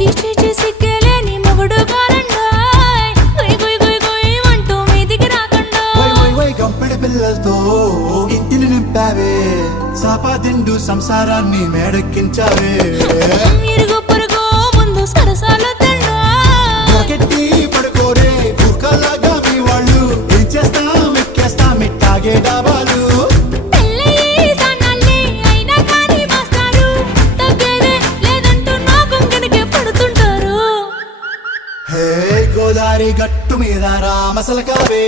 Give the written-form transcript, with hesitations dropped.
చీచి సిగ్గలేని మొగుడు గారండోయ్ గుయ్ గుయ్ గుయ్ గుయ్ అంటూ మీదికి రాకండో వై వై వై గంపెడి పిల్లలతో ఇంటిని నింపావే సాపాదిండు సంసారాన్ని మేడెక్కించావే ఇరుగు పొరుగు ముందు సరసాలొద్దండో రాకెట్టి పడుకోరే కుక్కలాగా మీ వాళ్ళు ఏం చేస్తాం ఎక్కేస్తాం ఇట్టాగే డాబాలు పెళ్ళయి సన్నాళ్ళే అయినా కానీ మాస్తారు తగ్గేదే లేదంటూ నా కొంగనికే పడుతుంటారు హే గోదారి గట్టు మీద రామసలకావే